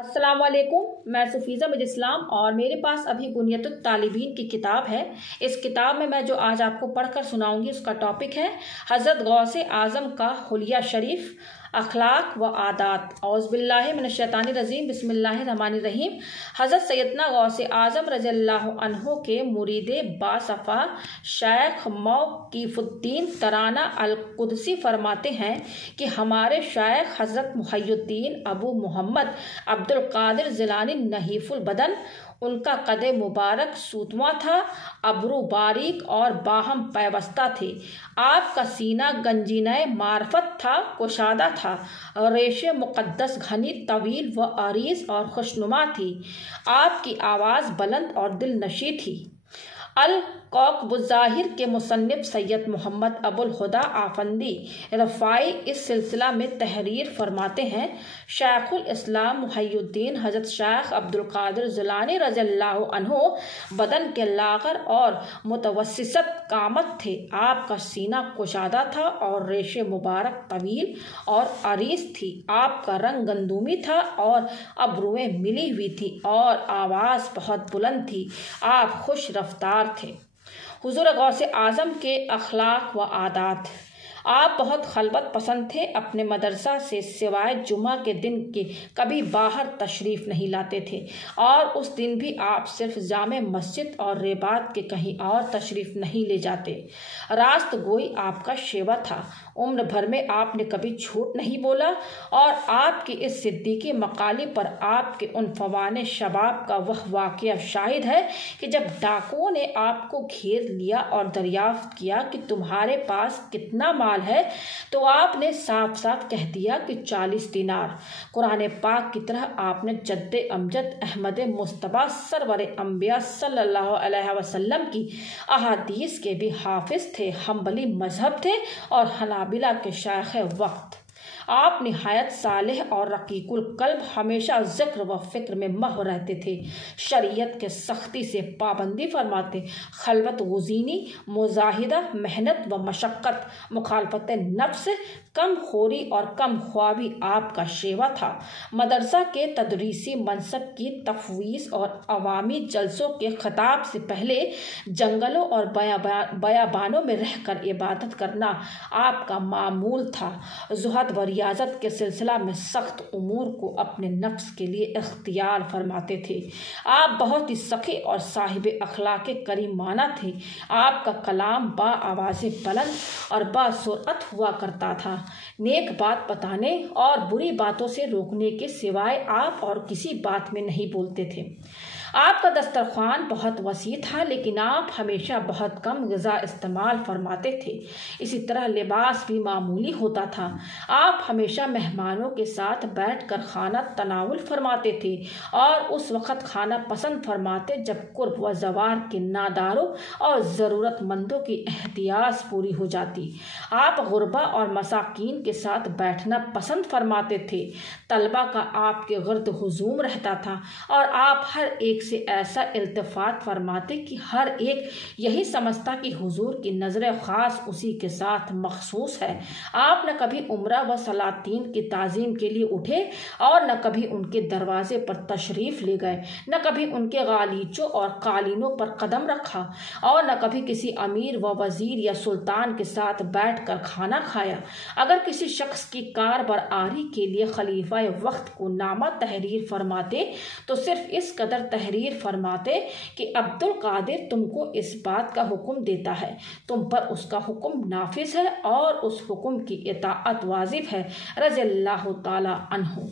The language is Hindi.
अस्सलाम वालेकुम। मैं सुफीज़ा बिन इस्लाम और मेरे पास अभी बुनियतुत तालिबीन की किताब है। इस किताब में मैं जो आज आपको पढ़कर सुनाऊंगी उसका टॉपिक है हज़रत गौसे आज़म का हुलिया शरीफ, अखलाक व आदात। औज़ुबिल्लाहि मिनश्शैतानिर्रजीम, बिस्मिल्लाहिर्रहमानिर्रहीम। हज़रत सैयदना गौसे आज़म रज़ियल्लाहु अन्हु के मुरीदे बासफ़ा शेख मौक़िफ़ुद्दीन तराना अल कुदसी फरमाते हैं कि हमारे शेख हज़रत मुहय्यिद्दीन अबू मोहम्मद अब्दुल कादिर जिलानी नहीफुल बदन, उनका कदे मुबारक सूतवा था, अबरू बारीक और बाहम पैवस्ता थे। आपका सीना गंजीनय मार्फत था, कुशादा था। रेशे मुक़द्दस घनी, तवील व अरीज़ और खुशनुमा थी। आपकी आवाज़ बुलंद और दिल नशी थी। अल कौकबुज़्ज़ाहिर के मुसन्निफ़ सैयद मोहम्मद अबुल हुदा आफंदी रफ़ाई इस सिलसिला में तहरीर फरमाते हैं, शेखुल इस्लाम मुहय्यिद्दीन हज़रत शेख अब्दुल कादिर जिलानी रज़ियल्लाहु अन्हु बदन के लागर और मुतवस्सित कामत थे। आपका सीना कुशादा था और रेशे मुबारक तवील और अरीज़ थी। आपका रंग गंदूमी था और अबरुएँ मिली हुई थी और आवाज़ बहुत बुलंद थी। आप खुश रफ्तार थे। हुज़ूर गौसे आज़म के अखलाक व आदात। आप बहुत खलबत पसंद थे। अपने मदरसा से सिवाय जुमा के दिन के कभी बाहर तशरीफ़ नहीं लाते थे और उस दिन भी आप सिर्फ जामे मस्जिद और रेबात के कहीं और तशरीफ़ नहीं ले जाते। रास्त गोई आपका शेवा था। उम्र भर में आपने कभी झूठ नहीं बोला और आपकी इस सिद्दीकी मकाली पर आपके उन फवाने शबाब का वह वाक़या शाहिद है कि जब डाकुओं ने आपको घेर लिया और दरियाफ्त किया कि तुम्हारे पास कितना माल है, तो आपने साफ साफ कह दिया कि 40 दिनार। कुरान पाक की तरह आपने जद्दे अमजद अहमद मुस्तफ़ा सरवर अंबिया सल्लल्लाहु अलैहि वसल्लम की अहादीस के भी हाफिज थे, हम्बली मजहब थे और हनाबिला के शायख वक्त। आप निहायत सालेह और रकीकुल कल्ब, हमेशा ज़िक्र व फ़िक्र में महव रहते थे। शरीयत के सख्ती से पाबंदी फरमाते। खलवत गुज़ीनी, मुजाहिदा, मेहनत व मशक्क़त, मुखालफत नफ्स, कम खोरी और कम ख्वाबी आपका शेवा था। मदरसा के तदरीसी मनसब की तफवीज़ और अवामी जलसों के खिताब से पहले जंगलों और बयाबानों में रहकर इबादत करना आपका मामूल था। ज़ुहद व रियाज़त के सिलसिला में सख्त उमूर को अपने नफ्स के लिए इख्तियार फरमाते थे। आप बहुत ही सखी और साहिब अखलाक करीमाना थे। आपका कलाम बा आवाज़ बुलंद और बासुरअत हुआ करता था। नेक बात बताने और बुरी बातों से रोकने के सिवाय आप और किसी बात में नहीं बोलते थे। आपका दस्तरखान बहुत वसी था, लेकिन आप हमेशा बहुत कम ग़िज़ा इस्तेमाल फरमाते थे। इसी तरह लिबास भी मामूली होता था। आप हमेशा मेहमानों के साथ बैठकर खाना तनावुल फरमाते थे और उस वक़्त खाना पसंद फरमाते जब कुर्ब व ज़वार के नादारों और ज़रूरतमंदों की एहतियाज पूरी हो जाती। आप गुरबा और मसाकीन के साथ बैठना पसंद फरमाते थे। तलबा का आपके गिर्द हुजूम रहता था और आप हर एक से ऐसा इल्तिफात फरमाते कि हर एक यही समझता कि हुजूर की नज़र ख़ास उसी के साथ मखसूस है। आप न कभी उम्रा व सलातीन की ताज़ीम के लिए उठे और न कभी उनके दरवाजे पर तशरीफ़ ले गए, न कभी उनके गालीचों और कालीनों पर कदम रखा और न कभी किसी अमीर व वज़ीर या सुल्तान के साथ बैठ कर खाना खाया। अगर किसी शख्स की कार बरारी के लिए खलीफा वक्त को नामा तहरीर फरमाते तो सिर्फ इस कदर तहरीर फरमाते कि अब्दुल कादिर तुमको इस बात का हुक्म देता है, तुम पर उसका हुक्म नाफिज है और उस हुक्म की इताअत वाजिब है, रज़ियल्लाहु ताला अन्हु।